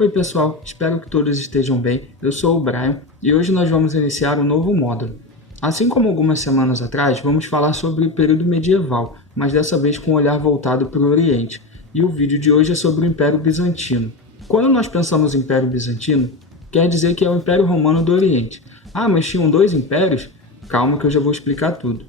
Oi pessoal, espero que todos estejam bem. Eu sou o Brian e hoje nós vamos iniciar um novo módulo. Assim como algumas semanas atrás, vamos falar sobre o período medieval, mas dessa vez com um olhar voltado para o Oriente. E o vídeo de hoje é sobre o Império Bizantino. Quando nós pensamos em Império Bizantino, quer dizer que é o Império Romano do Oriente. Ah, mas tinham dois impérios? Calma que eu já vou explicar tudo.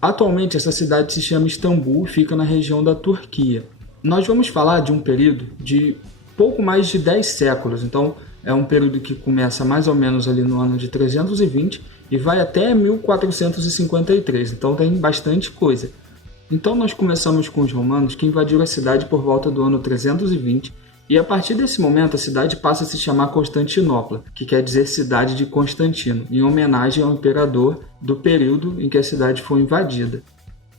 Atualmente essa cidade se chama Istambul e fica na região da Turquia. Nós vamos falar de um período de pouco mais de 10 séculos, então é um período que começa mais ou menos ali no ano de 320 e vai até 1453, então tem bastante coisa. Então nós começamos com os romanos que invadiram a cidade por volta do ano 320 e a partir desse momento a cidade passa a se chamar Constantinopla, que quer dizer cidade de Constantino, em homenagem ao imperador do período em que a cidade foi invadida.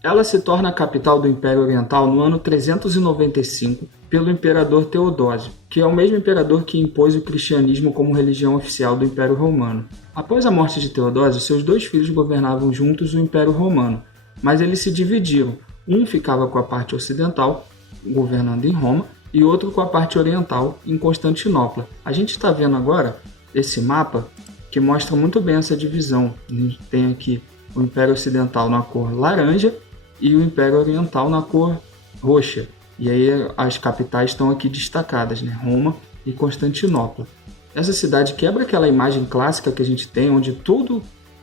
Ela se torna a capital do Império Oriental no ano 395 pelo imperador Teodósio, que é o mesmo imperador que impôs o cristianismo como religião oficial do Império Romano. Após a morte de Teodósio, seus dois filhos governavam juntos o Império Romano, mas eles se dividiram. Um ficava com a parte ocidental, governando em Roma, e outro com a parte oriental, em Constantinopla. A gente está vendo agora esse mapa que mostra muito bem essa divisão. A gente tem aqui o Império Ocidental na cor laranja e o Império Oriental na cor roxa. E aí as capitais estão aqui destacadas, né? Roma e Constantinopla. Essa cidade quebra aquela imagem clássica que a gente tem, onde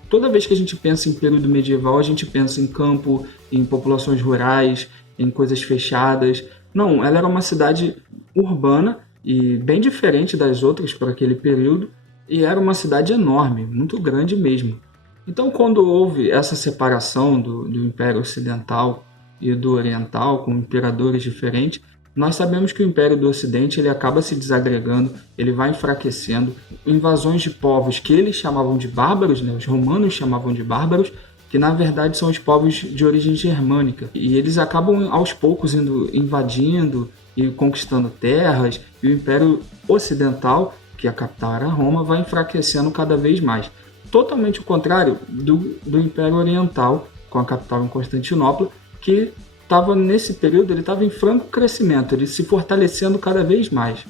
toda vez que a gente pensa em período medieval, a gente pensa em campo, em populações rurais, em coisas fechadas. Não, ela era uma cidade urbana e bem diferente das outras para aquele período, e era uma cidade enorme, muito grande mesmo. Então, quando houve essa separação do Império Ocidental e do Oriental, com imperadores diferentes, nós sabemos que o Império do Ocidente ele acaba se desagregando, ele vai enfraquecendo. Invasões de povos que eles chamavam de bárbaros, né? Os romanos chamavam de bárbaros, que na verdade são os povos de origem germânica. E eles acabam aos poucos invadindo e conquistando terras, e o Império Ocidental, que a capital era Roma, vai enfraquecendo cada vez mais. Totalmente o contrário do Império Oriental, com a capital em Constantinopla, que estava nesse período, ele estava em franco crescimento, ele se fortalecendo cada vez mais.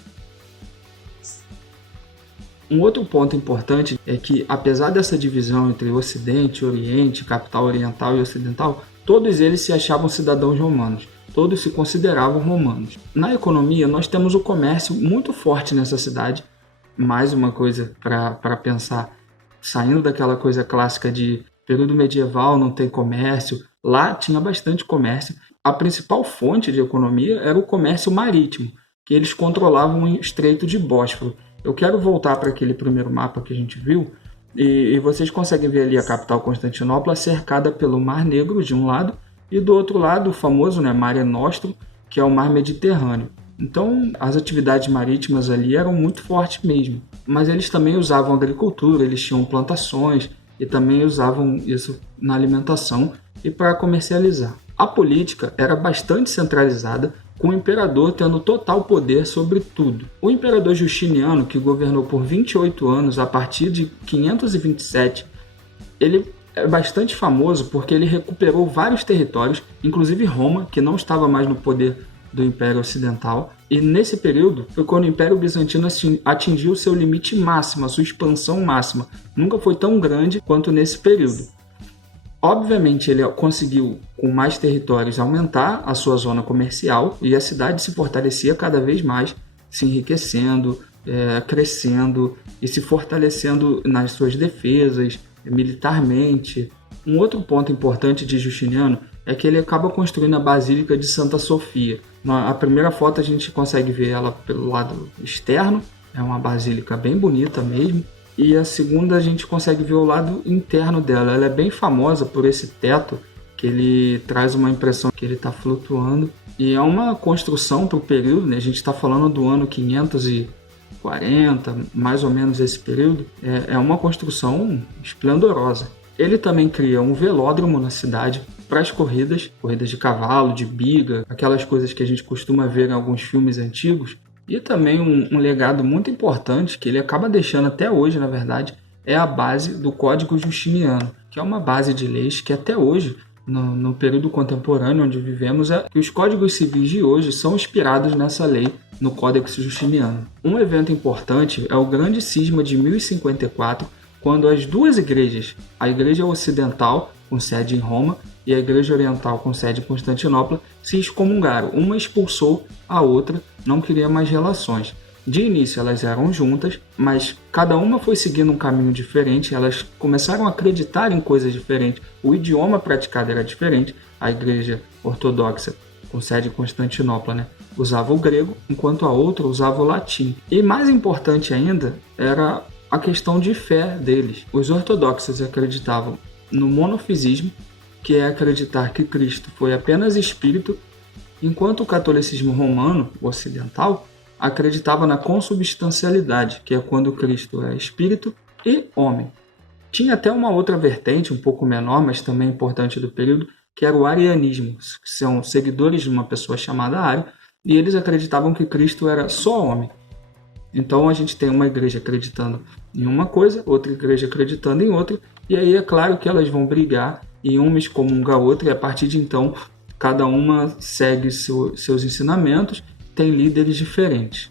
Um outro ponto importante é que, apesar dessa divisão entre Ocidente, Oriente, capital oriental e ocidental, todos eles se achavam cidadãos romanos, todos se consideravam romanos. Na economia, nós temos o comércio muito forte nessa cidade, mais uma coisa para pensar, saindo daquela coisa clássica de período medieval não tem comércio, lá tinha bastante comércio. A principal fonte de economia era o comércio marítimo, que eles controlavam o Estreito de Bósforo. Eu quero voltar para aquele primeiro mapa que a gente viu, e vocês conseguem ver ali a capital Constantinopla cercada pelo Mar Negro de um lado, e do outro lado o famoso, né, Mare Nostrum, que é o Mar Mediterrâneo. Então as atividades marítimas ali eram muito fortes mesmo, mas eles também usavam agricultura, eles tinham plantações e também usavam isso na alimentação e para comercializar. A política era bastante centralizada, com o imperador tendo total poder sobre tudo. O imperador Justiniano, que governou por 28 anos a partir de 527, ele é bastante famoso porque ele recuperou vários territórios, inclusive Roma, que não estava mais no poder do Império Ocidental, e nesse período foi quando o Império Bizantino atingiu seu limite máximo, a sua expansão máxima. Nunca foi tão grande quanto nesse período. Obviamente ele conseguiu, com mais territórios, aumentar a sua zona comercial e a cidade se fortalecia cada vez mais, se enriquecendo, crescendo e se fortalecendo nas suas defesas, militarmente. Um outro ponto importante de Justiniano é que ele acaba construindo a Basílica de Santa Sofia. A primeira foto a gente consegue ver ela pelo lado externo, é uma basílica bem bonita mesmo. E a segunda a gente consegue ver o lado interno dela. Ela é bem famosa por esse teto, que ele traz uma impressão que ele está flutuando. E é uma construção para o período, né? A gente está falando do ano 540, mais ou menos esse período. É uma construção esplendorosa. Ele também cria um velódromo na cidade para as corridas de cavalo, de biga, aquelas coisas que a gente costuma ver em alguns filmes antigos. E também um legado muito importante que ele acaba deixando até hoje, na verdade, é a base do Código Justiniano, que é uma base de leis que até hoje no período contemporâneo onde vivemos é que os códigos civis de hoje são inspirados nessa lei no Códex Justiniano. Um evento importante é o Grande Cisma de 1054, quando as duas igrejas, a Igreja Ocidental, com sede em Roma, e a Igreja Oriental, com sede em Constantinopla, se excomungaram. Uma expulsou a outra, não queria mais relações. De início elas eram juntas, mas cada uma foi seguindo um caminho diferente, elas começaram a acreditar em coisas diferentes, o idioma praticado era diferente, a Igreja Ortodoxa, com sede em Constantinopla, usava o grego, enquanto a outra usava o latim. E mais importante ainda era a questão de fé deles. Os ortodoxos acreditavam no monofisismo, que é acreditar que Cristo foi apenas espírito, enquanto o catolicismo romano, o ocidental, acreditava na consubstancialidade, que é quando Cristo é espírito e homem. Tinha até uma outra vertente, um pouco menor, mas também importante do período, que era o arianismo, que são seguidores de uma pessoa chamada Ario, e eles acreditavam que Cristo era só homem. Então a gente tem uma igreja acreditando em uma coisa, outra igreja acreditando em outra, e aí é claro que elas vão brigar e uma excomunga a outra, e a partir de então cada uma segue seus ensinamentos, tem líderes diferentes.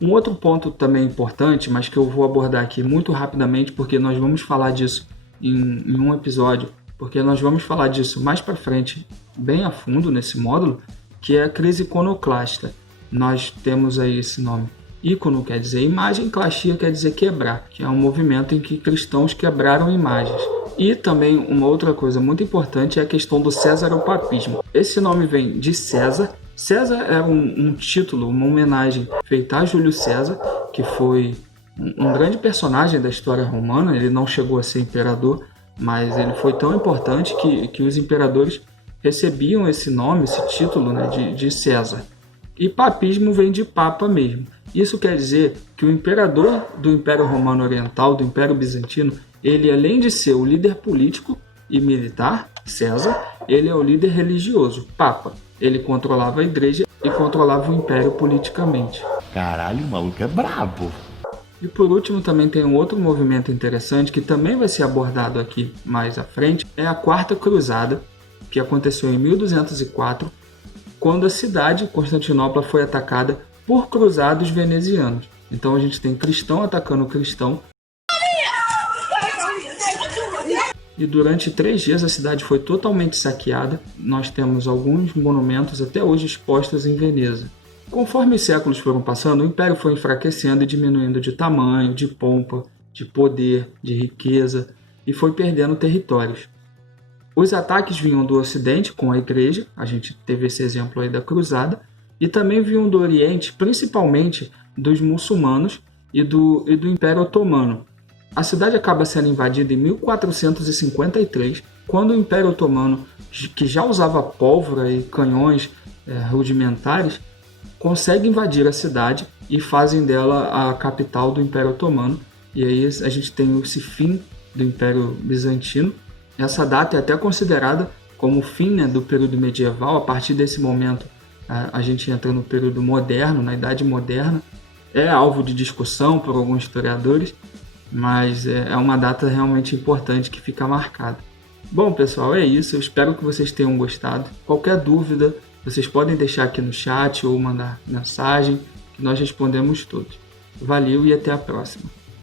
Um outro ponto também importante, mas que eu vou abordar aqui muito rapidamente, porque nós vamos falar disso em um episódio, porque nós vamos falar disso mais para frente, bem a fundo nesse módulo, que é a crise iconoclasta. Nós temos aí esse nome. Ícono quer dizer imagem, clastia quer dizer quebrar, que é um movimento em que cristãos quebraram imagens. E também uma outra coisa muito importante é a questão do Césaropapismo. Esse nome vem de César. César era um título, uma homenagem feita a Júlio César, que foi um grande personagem da história romana. Ele não chegou a ser imperador, mas ele foi tão importante que os imperadores recebiam esse nome, esse título, de César. E papismo vem de papa mesmo. Isso quer dizer que o imperador do Império Romano Oriental, do Império Bizantino, ele, além de ser o líder político e militar, César, ele é o líder religioso, Papa. Ele controlava a igreja e controlava o império politicamente. Caralho, o maluco é brabo. E por último também tem um outro movimento interessante que também vai ser abordado aqui mais à frente, é a Quarta Cruzada, que aconteceu em 1204, quando a cidade, Constantinopla, foi atacada por cruzados venezianos. Então a gente tem cristão atacando cristão. E durante 3 dias a cidade foi totalmente saqueada. Nós temos alguns monumentos até hoje expostos em Veneza. Conforme os séculos foram passando, o império foi enfraquecendo e diminuindo de tamanho, de pompa, de poder, de riqueza e foi perdendo territórios. Os ataques vinham do Ocidente com a igreja, a gente teve esse exemplo aí da cruzada, e também vinham do Oriente, principalmente dos muçulmanos e do Império Otomano. A cidade acaba sendo invadida em 1453, quando o Império Otomano, que já usava pólvora e canhões rudimentares, consegue invadir a cidade e fazem dela a capital do Império Otomano. E aí a gente tem esse fim do Império Bizantino. Essa data é até considerada como o fim do período medieval. A partir desse momento a gente entra no período moderno, na Idade Moderna. É alvo de discussão por alguns historiadores, mas é uma data realmente importante que fica marcada. Bom, pessoal, é isso. Eu espero que vocês tenham gostado. Qualquer dúvida, vocês podem deixar aqui no chat ou mandar mensagem, que nós respondemos todos. Valeu e até a próxima.